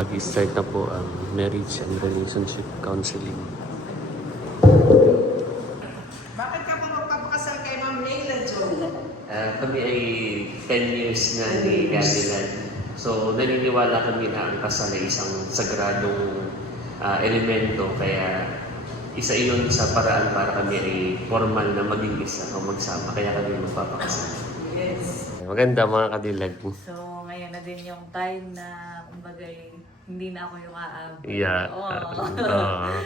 Mag-start na po ang marriage and relationship counseling. Bakit ka pa magpapakasal kay Ma'am Leila Jo? Kami ay 10 years na ni Cadillac. So naniniwala kami na ang kasal ay isang sagradong elemento. Kaya isa iyon sa paraan para kami ay formal na maging isa o magsama. Kaya kami magpapakasal. Yes. Maganda mga Cadillac. So, ngayon na din yung time na, kumbaga, hindi na ako yung aabot. Yeah.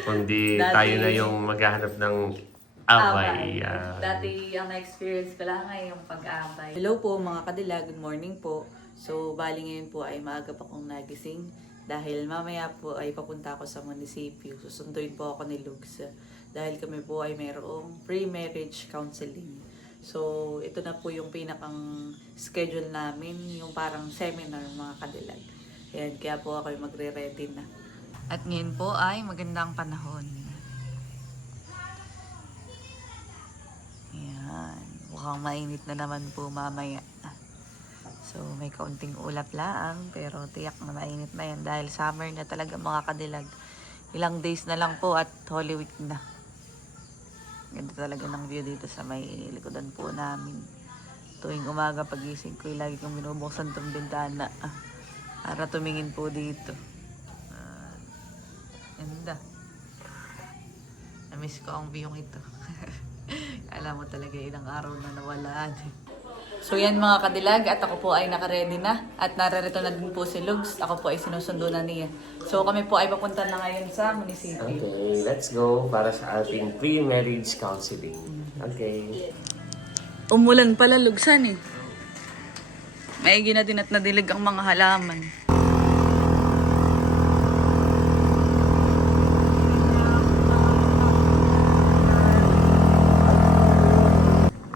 Kundi Dati- tayo na yung maghahanap ng away. Dati, ang na-experience ko lang ay yung pag-abay. Hello po mga kadilag, good morning po. So bali ngayon po ay maaga pa akong nagising dahil mamaya po ay papunta ako sa munisipyo. Susunduin po ako ni Lugs dahil kami po ay mayroong pre-marriage counseling. So ito na po yung pinakang schedule namin, yung parang seminar mga kadilag. Ayan, kaya po ako magre-ready na. At ngayon po ay magandang panahon. Ayan, mukhang mainit na naman po mamaya. So, may kaunting ulap lang, pero tiyak na mainit na yan dahil summer na talaga mga kadilag. Ilang days na lang po at Holy Week na. Ganda talaga ng view dito sa may likodan po namin. Tuwing umaga pagising ko, lagi kong binubuksan tong bintana para tumingin po dito. Ganda. Na-miss ko ang view ito. Alam mo talaga ilang araw na nawalaan. So yan mga kadilag, at ako po ay nakaredy na at nararito na din po si Lugs. Ako po ay sinusundo na niya. So kami po ay papunta na ngayon sa munisipyo. Okay, let's go para sa ating pre-marriage counseling. Okay. Umulan pala Lugsan eh. Maigi na din at nadilig ang mga halaman.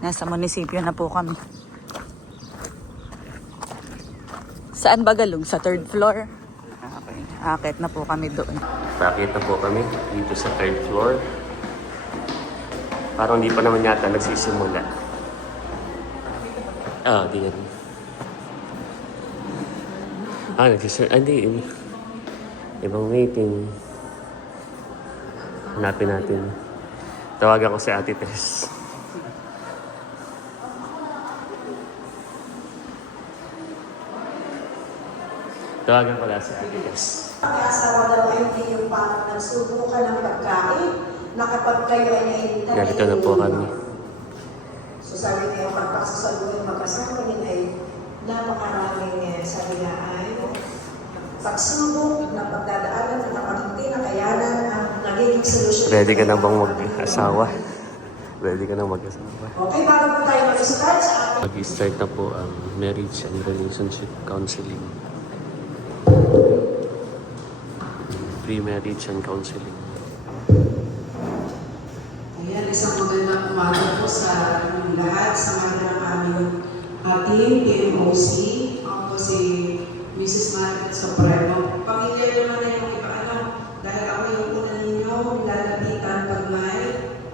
Nasa munisipyo na po kami. Saan ba galug? Sa third floor? Okay. Akit na po kami doon. Nakita po kami dito sa third floor. Parang di pa naman yata nagsisimula. Di yan. Nagsisimula. Hindi. Ibang meeting. Hanapin natin. Tawagan ko si Ate Tess. Tawagan ko lang si Ate Tess. Pag-asawa daw ay hindi yung parang nagsubo ka ng pagkain na kapag kayo ay nainita. Ganito na po kami. So sabi niya, pag pagsasaluhin mag-asawa niya ay napakaraming sabi nga ay pagsubok na pagdadaanan na napaghinti na kayanan ang nagiging solusyon. Ready ka na bang mag-asawa? Ready ka na mag-asawa? Okay, bago po tayo mag-start sa ating Mag-start na po ang marriage and relationship counseling. Pre-marriage and counseling. Ayan, isang magandang umaga po sa lahat, sa mga ng aming team, PMOC. Ako po si Mrs. Margaret Soprano. Pamilyar naman na yung iba, dahil ako yung una ninyo, lalapitan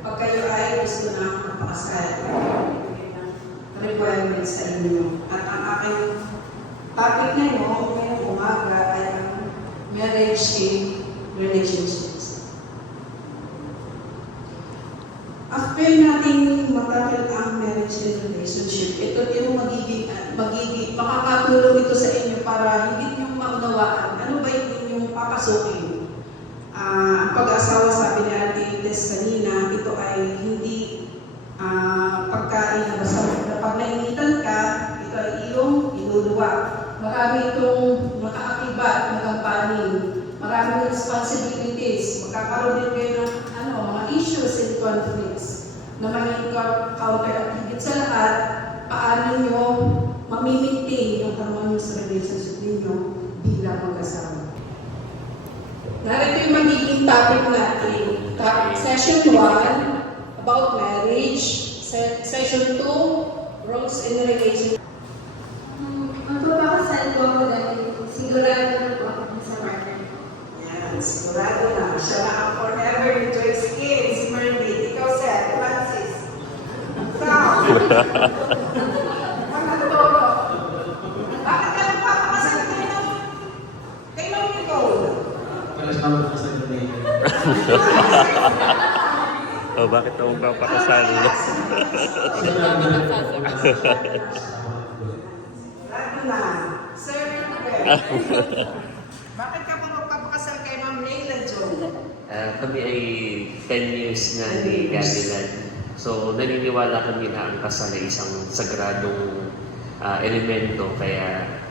pag kayo ay gusto na mapakasal. Requirements sa inyo. At ang aking topic ngayon, ngayong umaga, ay ang marriage and relationships. After nating matagal ang marriage and relationship, ito yung makakatulong ito sa inyo para hindi nyo maunawaan ano ba yung inyong papasukin. Ang pag-asawa, sabi ni Ate Tess kanina, ito ay hindi pagkain na basta na pag nainitan ka, ito ay iyong inuluwa. Marami itong makaakibat, magampanin. Maraming responsibilities. Magkakaroon din kayo ng mga issues and conflicts na ma-encounter at higit sa lahat, paano nyo mamimintain yung harmonious relationship ninyo bilang mag-asawa. Narito yung magiging topic natin. Session 1, about marriage. Session 2, roles in relationship. Magpapakasal po ako dahil sigurado na po ako sa partner. Yan, sigurado na. Siya na ang forever ni Joyce Skin, si Mermaid. Ikaw, Seth, Francis. Ikaw. Ang nagtoro. Bakit ka nagpapakasal kayo? Kay Mami ko. Pares pa magpapakasal ko na yun. Oh, bakit ako magpapakasal? Lalo na. Sir, bakit ka pa magpapakasal kay Ma'am Leila Jo? Kami ay 10 years na ni Gabilan. So, naniniwala kami na ang kasal ay isang sagradong elemento. Kaya,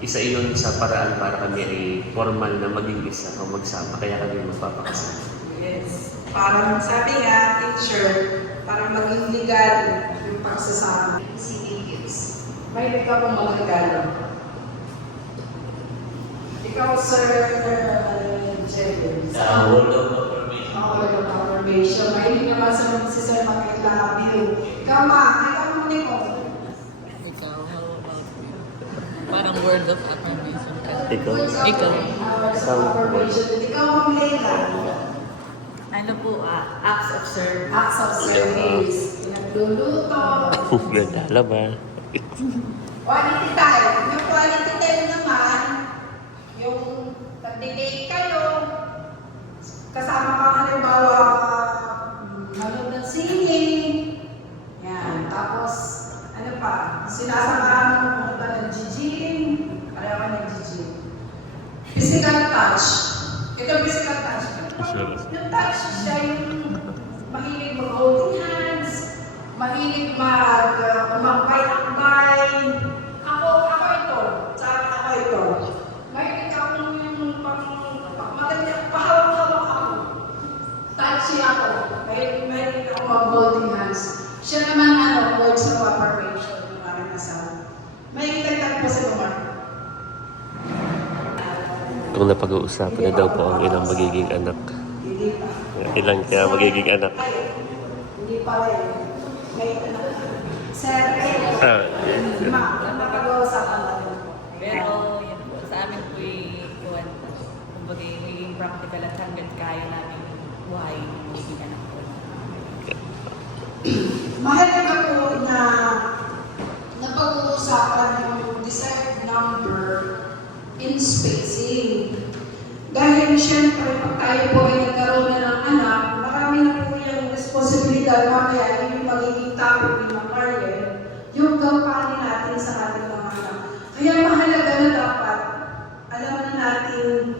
isa iyon sa paraan para kami ay formal na maging isa o magsama. Kaya kami magpapakasal. Yes. Parang sabi nga, teacher, parang maging legal yung pagsasama. CDQs. May ikaw pong mga regalo. Ikaw, Sir James. Word of affirmation. Word of affirmation. Mahilig naman sa mga si Sir Mag-I love you. Ikaw, Ma. Ikaw mo nito. Ikaw, how about you? Parang word of affirmation ka. Ikaw? Ikaw. Words of affirmation. Ikaw, Ma'am Leila. Ano po, acts of service. Acts of service. Pinagluluto. Ganda ba? Quality time. Yung quality time naman, yung nag-date kayo, kasama ka halimbawa, manood ng singing, yan. Tapos, ano pa, sinasamahan mo kung ba nag-gym, kaya ka nag-gym. Physical touch. Ito physical touch. Yung touch siya yung mahilig mag-holding hands, mahilig mag-akbay-akbay. Ako ito. Sabi ako ito. Mahilig ako yung maganda, pahawak-hawak ako. Touchy ako. Mahilig ako mag-holding hands. Siya naman words of affirmation, yung aking asawa. May itagdag po sa lugar. Kung napag-uusapan na daw po ang ilang magiging anak. Hindi pa. Ilang kaya magiging anak. Hindi pa rin. May anak. Sir, mapag-uusapan natin. Pero yun po, sa amin po kuwan, kumbaga magiging practical at hanggang kaya namin buhay ng magiging anak ko. Mahalaga po na napag-uusapan yung desired number in spacing. Dahil siyempre, pag tayo po ay nagkaroon na ng anak, marami na po yung responsibilidad mamaya yung magiging topic ni Mariel, yung gampanin natin sa ating mga anak. Kaya mahalaga na dapat, alam na natin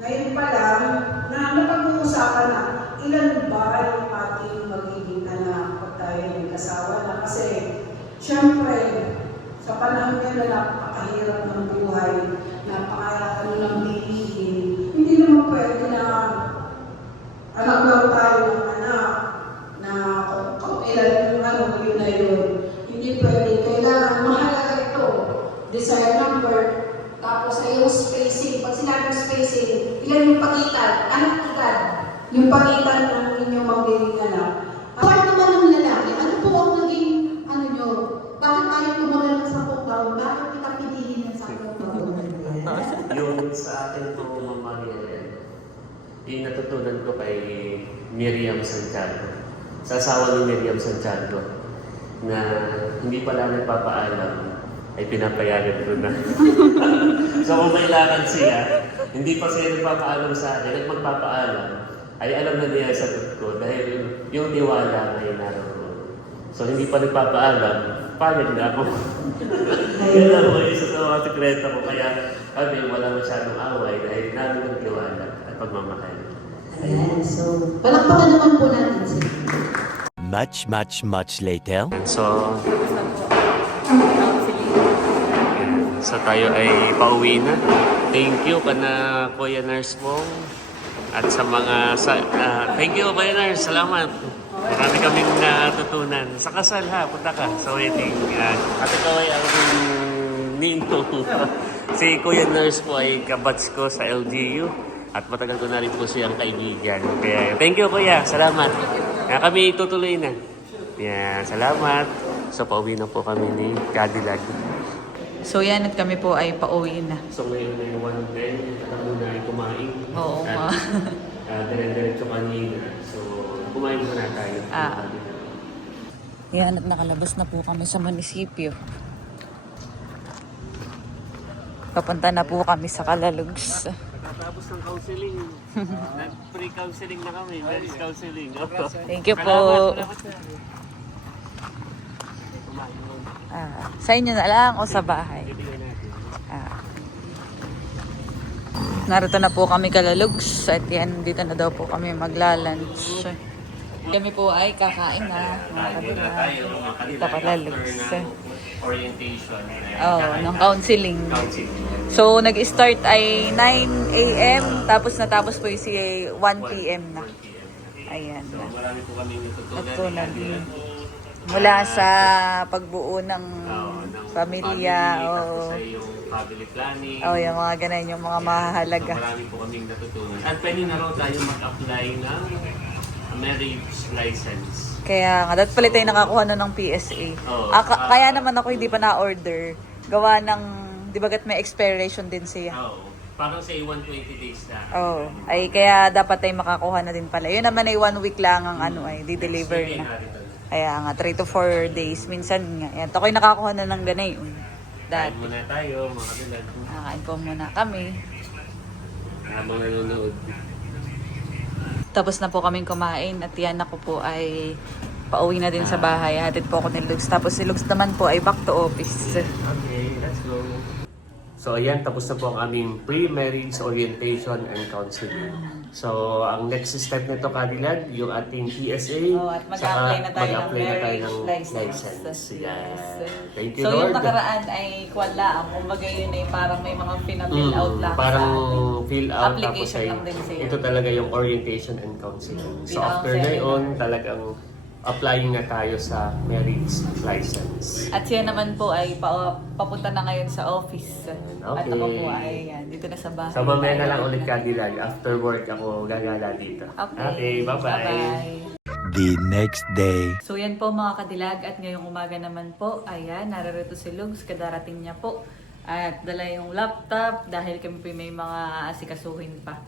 ngayon pa lang na napag-uusapan na ilan ba yung ating magiging anak pag tayo ay kasawa na. Kasi, siyempre, sa panahon nila napakahirap ng buhay, napakahirap ng bilihin. Hindi naman pwede na anak lang tayo ng anak na kung ilan yung yun na yun. Hindi pwede. Kailangan mahalaga ito. Desired number. Tapos ay yung spacing. Pag sinabing spacing, ilan yung pagitan? Anong edad? Yung pagitan ng inyong magiging anak. Part naman ng lalaki, ano po ang naging nyo? Bakit tayo tumulan ng 10 taon? Bakit kita pilihin ng 10 taon? Yung sa akin po, Mama Mariel, yung natutunan ko kay Miriam Santiago, sa asawa ni Miriam Santiago, na hindi pala nagpapaalam, ay pinapayagan ko na. So kung kailangan siya, hindi pa siya nagpapaalam sa akin, at magpapaalam, ay alam na niya sa sagot ko dahil yung tiwala ay naroon. So hindi pa nagpapaalam, payag na ako. Yan lang po isa sa mga sekreto ko. Kaya kami wala masyadong away dahil namin ang tiwala at pagmamahal. Ayan, so, palakpakan naman po natin siya. Much later. So tayo ay pauwi na. Thank you kana Kuya Nurse Mong. At sa mga thank you Kuya Nurse, salamat. Marami kaming natutunan. Sa kasal ha, punta ka sa wedding. At ikaw ay ang ninto. Si Kuya Nurse po ay kabats ko sa LGU. At matagal ko na rin po siyang kaibigan. Kaya thank you Kuya, salamat. Kami tutuloy na. Yeah, salamat. So pauwi na po kami ni Cadillac. So yan at kami po ay pauwi na. So ngayon ay 1:10, alam mo na ay kumain. Oo, ma. Dire-diretso kanina. So kumain muna tayo. Yan at nakalabas na po kami sa munisipyo. Papunta na po kami sa Calalugs. tapos ng counseling. Nag-pre-counseling na kami. Marriage counseling. Thank you po. Salamat sir. Kumain mo. Sa inyo na lang o sa bahay? Bibigyan natin. Narito na po kami kalalugs at yan, dito na daw po kami magla-lunch. Kami po ay kakain na, mga Kain na kabila. tayo. Mga kanila. Ito kalalugs. After ng orientation. Ng counseling. Counseling. So, nag-start ay 9 a.m. Tapos natapos po yung si 1 p.m. na. 1 p.m. Ayan. So, marami po kami natutunan. Natutunan. Ayan. Mula sa pagbuo ng ng pamilya. Tapos ay yung family planning. Yung mga ganun, yung mga mahalaga. So, marami po kaming natutunan. At pwede na raw tayo mag-apply ng marriage license. Kaya nga, dapat pala tayo nakakuha na ng PSA. Oo. Kaya naman ako hindi pa na-order. Gawa ng, di ba may expiration din siya. Oo. Parang say 120 days na. Ay kaya dapat tayo makakuha na din pala. Yun naman ay 1 week lang ang di-deliver Next week na. ay narito na. Kaya nga, 3 to 4 days. Minsan nga, yan. Ako'y nakakuha na ng ganay. Kain Dati. muna tayo, mga kabilag. Nakain po muna kami. Habang nanonood. Tapos na po kaming kumain at yan ako po ay pauwi na din sa bahay. Hatid po ako ni Lux. Tapos si Lux naman po ay back to office. Okay, let's go. So ayan, tapos na po ang aming pre-marriage orientation and counseling. So ang next step nito, Kadilag, yung ating PSA. At mag-apply na tayo ng mag-apply na tayo ng marriage license. Yeah. Thank you, So Lord. yung nakaraan ay kwala. Kumbaga yun ay parang may mga pina-fill out lang parang sa atin. fill out tapos Application ay lang din siya. ito talaga yung orientation and counseling. So Pinaka- after ngayon, talagang applying na tayo sa marriage license. At siya naman po ay papunta na ngayon sa office. At ako po ay dito na sa bahay. So mamaya na lang ulit, Kadilag. After work ako gagala dito. Okay, bye-bye. Bye-bye. The next day. So yan po mga kadilag at ngayong umaga naman po, ayan, naririto si Lugs, kadarating niya po. At dala yung laptop dahil kami po may mga asikasuhin pa.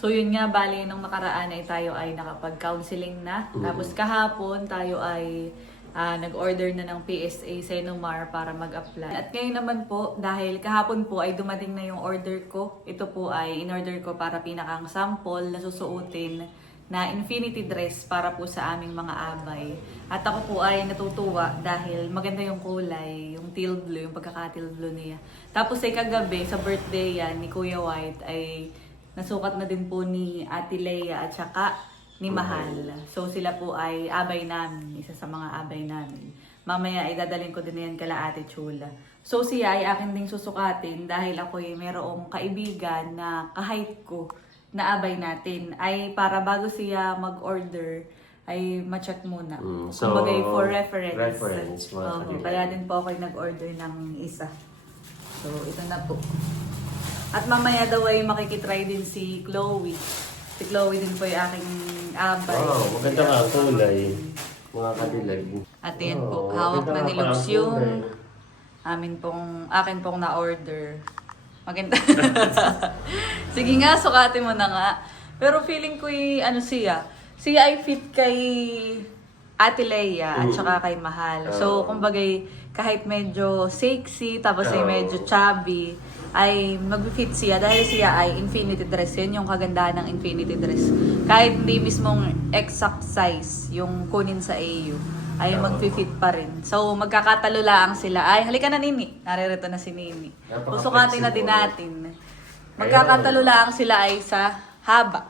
So yun nga, bali nung nakaraan ay tayo ay nakapag-counseling na. Tapos kahapon tayo ay nag-order na ng PSA Senomar para mag-apply. At ngayon naman po, dahil kahapon po ay dumating na yung order ko. Ito po ay in-order ko para pinakang sample na susuotin na infinity dress para po sa aming mga abay. At ako po ay natutuwa dahil maganda yung kulay, yung teal blue, yung pagkaka-teal blue niya. Tapos ay kagabi, sa birthday yan ni Kuya White, ay nasukat na din po ni Ate Leia at saka ni Mahal. So sila po ay abay namin, isa sa mga abay namin. Mamaya ay dadalhin ko din yan kala Ate Chula. So siya ay akin ding susukatin dahil ako ay merong kaibigan na kahit ko na abay natin. Ay para bago siya mag-order, ay ma-check muna. So, Kumbaga for reference. reference, mga kaibigan. Kaya din po ako nag-order ng isa. So ito na po. At mamaya daw ay makikitry din si Chloe. Si Chloe din po yung aking abay. Wow, maganda nga ang kulay. Mga Kadilag. At yan po, Oo, hawak maganda na ni nga pala Lux ang yung kulay. akin pong na-order. Maganda. Sige nga, sukatin mo na nga. Pero feeling ko siya ay fit kay Ate Leia at saka kay Mahal. So, kumbaga kahit medyo sexy, tapos ay medyo chubby, ay mag-fit siya dahil siya ay infinity dress. Yan yung kagandahan ng infinity dress. Kahit hindi mismong exact size yung kunin sa AU, ay mag-fit pa rin. So, magkakatalo lang sila. Ay, halika na Nini. Naririto na si Nini. Pusukatin na din natin. Magkakatalo lang sila ay sa haba.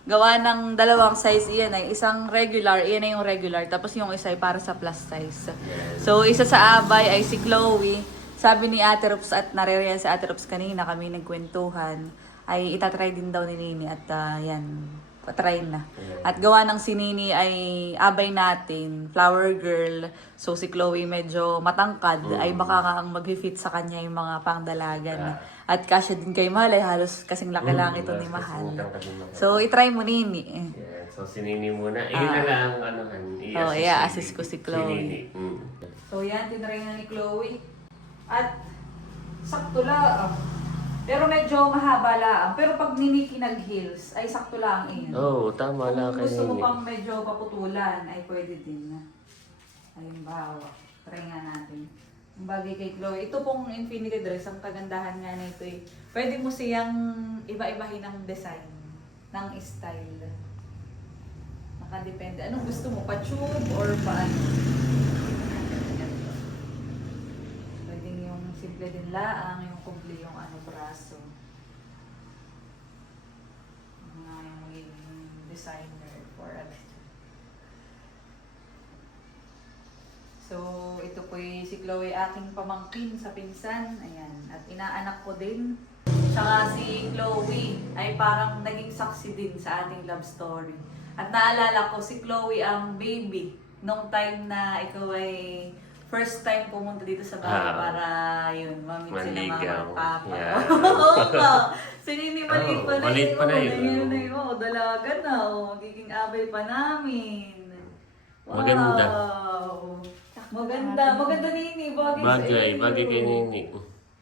Gawa ng dalawang size, iyan ay isang regular, iyan ay yung regular, tapos yung isa ay para sa plus size. So, isa sa abay ay si Chloe. Sabi ni Ate Rups at naririyan si Ate Rups kanina, kami nagkwentuhan, ay itatry din daw ni Nini at yan, patry na. At gawa ng si Nini ay abay natin, flower girl, so si Chloe medyo matangkad, ay baka nga ang mag-fit sa kanya yung mga pangdalagan. At kasya din kay Mahal, ay halos kasing laki lang ito ni Mahal. So, itry mo Nini. Yeah, so sinini muna. Iyon na lang i-assist ko si Chloe. Nini. So, yan, tinry na ni Chloe. At sakto lang. Pero medyo mahaba lang. Pero pag Nini nag-heels, ay sakto lang yun. Oo, tama lang Kung kay gusto mo Nini. pang medyo paputulan, ay pwede din. Halimbawa, try nga natin. Ang bagay kay Chloe. Ito pong infinity dress, ang kagandahan nga nito eh. Pwede mo siyang iba-ibahin ng design, ng style. Nakadepende. Anong gusto mo? Pa-tube or paano? Pwede yung simple din laang, yung kumple yung braso. Nga yung magiging designer for us. So, ito po si Chloe, aking pamangkin sa pinsan. Ayan. At inaanak ko din. Tsaka si Chloe ay parang naging saksi din sa ating love story. At naalala ko, si Chloe ang baby nung time na ikaw ay first time pumunta dito sa bahay para yun, mamit sila mama Manligaw. at papa. Yeah. Oo nga. Si Nini maliit pa na maliit pa na yun. Ngayon na yun. Dalaga na. Magiging abay pa namin. Wow. Maganda. Maganda Nini. Bagay Bagay kay Nini.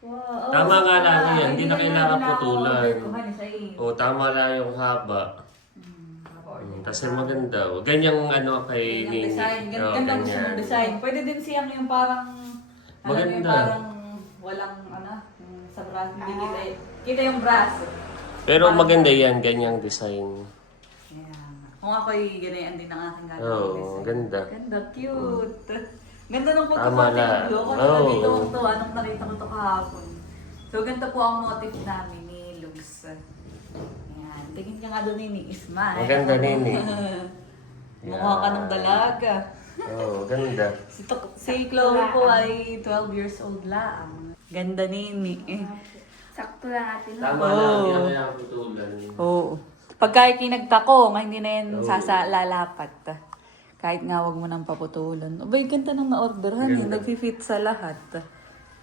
Wow. Tama nga lang yan, hindi na kailangan putulan. O, O, tama lang yung haba. Kasi maganda. O, ganyang kay Nini. design. Oo, Ganda gusto ganyan. ng design. Pwede din siyang yung parang, alam mo yung Maganda. parang walang, yung sa braso. Hindi kita yung braso. Pero maganda yan, ganyang design. Ayan. Kung ako'y ganayan din ang aking gagawin. Oo, design. ganda. Ganda, cute. Ganda nung Tama lang. pagkakapit. Ako Oo. naman dito ito, anong nakita ko ito kahapon. So, ganito po ang motive namin ni Lugs. Ayan. Tingin ka nga doon, Nini. Smile. Maganda, Nini. Mukha ka ng dalaga. Oo, ganda. Si Chloe po ay 12 years old lang. Ganda, Nini. Sakto lang atin. Tama lang, hindi na kailangan putulan. Oo. Pagka kinagtako, nga hindi na yan sasalalapat. Kahit nga wag mo nang paputulan. Abay, ganda nang na-orderhan eh. Nag-fit sa lahat.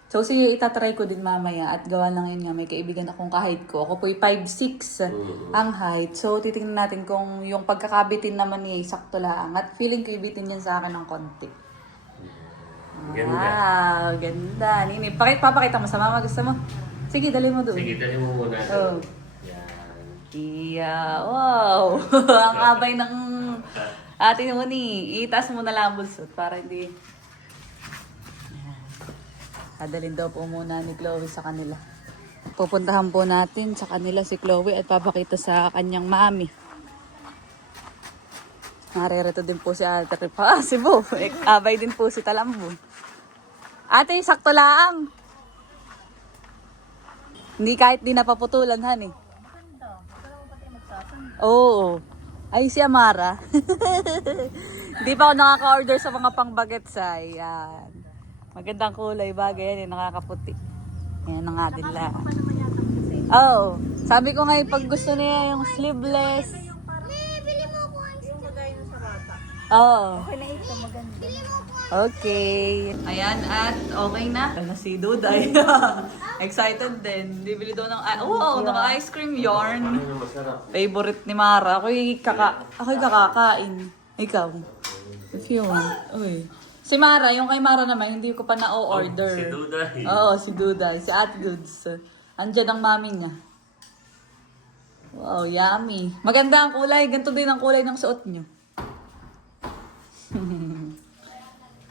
So, sige, itatry ko din mamaya. At gawa lang yun nga, may kaibigan akong kahit ko. Ako po'y 5'6" ang height. So, titingnan natin kung yung pagkakabitin naman niya ay sakto lang. At feeling ko ibitin yan sa akin ng konti. Ganda. Wow, ganda. Nini, papakita mo sa mama. Gusto mo? Sige, dali mo doon. Sige, dali mo muna. Oh. Yan. Iya, wow. Ang abay ng ate mo ni. Itaas mo na lang ang bulsot para hindi. Adalin daw po muna ni Chloe sa kanila. Pupuntahan po natin sa kanila si Chloe at papakita sa kanyang mami. Naririto din po si Ate Ripa. Si Bo. Abay din po si Talambo. Ate, sakto lang. Hindi kahit di napaputulan, han eh. Oo. Ay, si Amara. Hindi pa ako nakaka-order sa mga pang-bagets. Ayan. Magandang kulay, bagay yan. Nakakaputi. Yan na nga din lang. Oo. Sabi ko nga pag gusto niya yung sleeveless. Oo. Okay. Ayan, at okay na. Si Duday. Excited din. Bibili daw ng ice cream yarn. Ano masarap? Favorite ni Mara. Ako'y kakakain. Ikaw. If you want. Uy. Si Mara, yung kay Mara naman, hindi ko pa na-order. Si Duday. Oo, si Duday. Si Ate Goods. Andyan ang mami niya. Wow, yummy. Maganda ang kulay. Ganito din ang kulay ng suot niyo.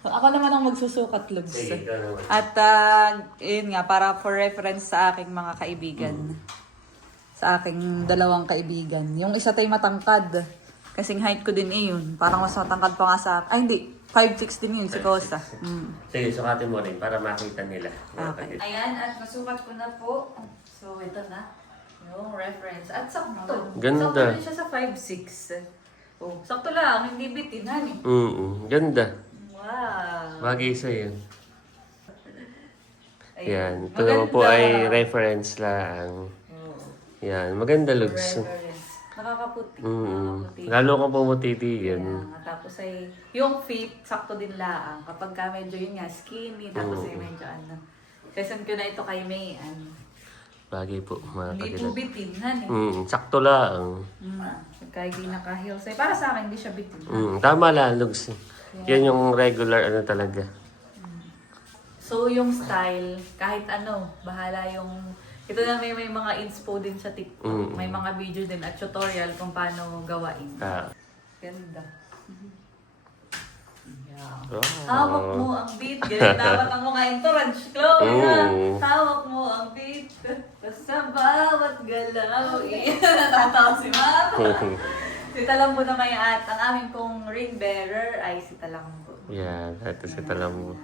Ako naman ang magsusukat, Lugs. Sige, ikaw naman. At yun nga, para for reference sa aking mga kaibigan. Sa aking dalawang kaibigan. Yung isa tayo matangkad. Kasing height ko din yun. Parang mas matangkad pa nga sa akin. Ay, hindi. 5'6" din yun si Kosa. Sige, sukatin mo rin para makita nila. Okay. Ayan, at nasukat ko na po. So, ito na. Yung reference. At sakto. Ganda. Sakto din siya sa 5'6". Oh, sakto lang. Hindi bitin, honey. Ganda. Wow. Bagay sa'yo. Ayun. Yan. Ito naman po ay reference lang. Oh, Yan. Maganda looks. reference. Nakakaputi. Nakakaputi. Lalo kang pumutiti yan. Kaya nga, tapos ay, yung fit, sakto din laang. Kapag ka medyo yun nga, skinny, tapos ay medyo ano. Lesson ko na ito kay May, Bagay po, mga hindi kagilan. po bitin, honey. Sakto lang. Pagka hindi naka-heels. Ay, para sa akin, hindi siya bitin. Tama lang, looks. Yan yung regular talaga. So, yung style, kahit ano, bahala yung... Ito na may mga inspo din sa TikTok. May mga video din at tutorial kung paano gawain. Ah, Ganda. Oh. Hawak mo ang beat. Ganyan dapat ang mga entourage, Chloe. Ha? Mm. Hawak mo ang beat. Sa bawat galaw. Natatawa si Mama. Si Talambo na may at ang aming pong ring bearer ay si Talambo. Yan, ito si Talambo.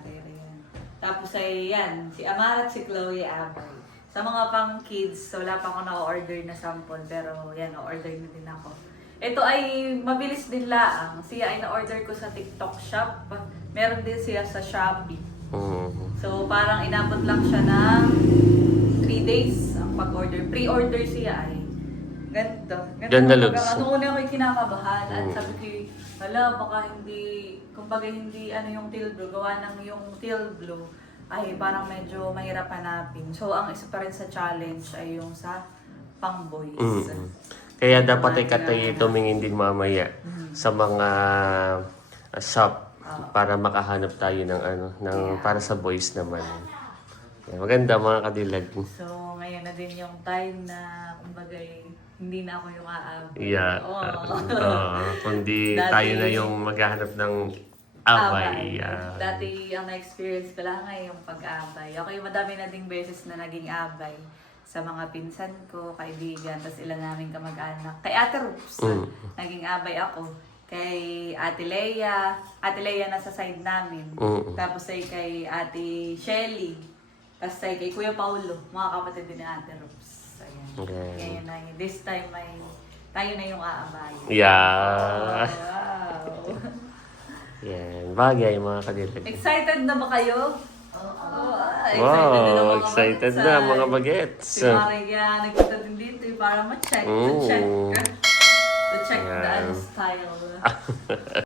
Tapos ay yan, si Amara at si Chloe Abay. Sa mga pang kids, wala pa ako na-order na sample, pero yan, na-order na din ako. Ito ay mabilis din laang. Siya ay na-order ko sa TikTok shop. Meron din siya sa Shopee. Mm. So parang inabot lang siya ng 3 days ang pag-order. Pre-order siya ay. Ganito. Ganda, Lugs. Ano una ako'y kinakabahan at sabi ko, hala, baka hindi, kumbaga hindi ano yung teal blue, gawa ng yung teal blue ay parang medyo mahirap hanapin. So ang isa pa rin sa challenge ay yung sa pang boys. Mm. Kaya dapat ay katay tumingin din mamaya sa mga shop para makahanap tayo ng ano, ng para sa boys naman. Yan, maganda mga kadilag. So ngayon na din yung time na kumbaga hindi na ako yung aabot. Yeah. Kundi Dati- tayo na yung maghahanap ng away. Dati ang na-experience ko lang ay yung pag-abay. Ako yung madami na ding beses na naging abay sa mga pinsan ko, kaibigan, tapos ilan namin kamag-anak. Kay Ate Rups, naging abay ako. Kay Ate Leia nasa side namin. Tapos ay kay Ate Shelly. Tapos ay kay Kuya Paulo, mga kapatid din ni Ate Rups. Ayan. Okay. Kaya na, this time ay tayo na yung aabay. Yeah. Wow! Yan. Bagay mga kadilag. Excited na ba kayo? Wow, excited na mga bagets. Si Maria nagpunta din dito para ma-check. To check the ano, style.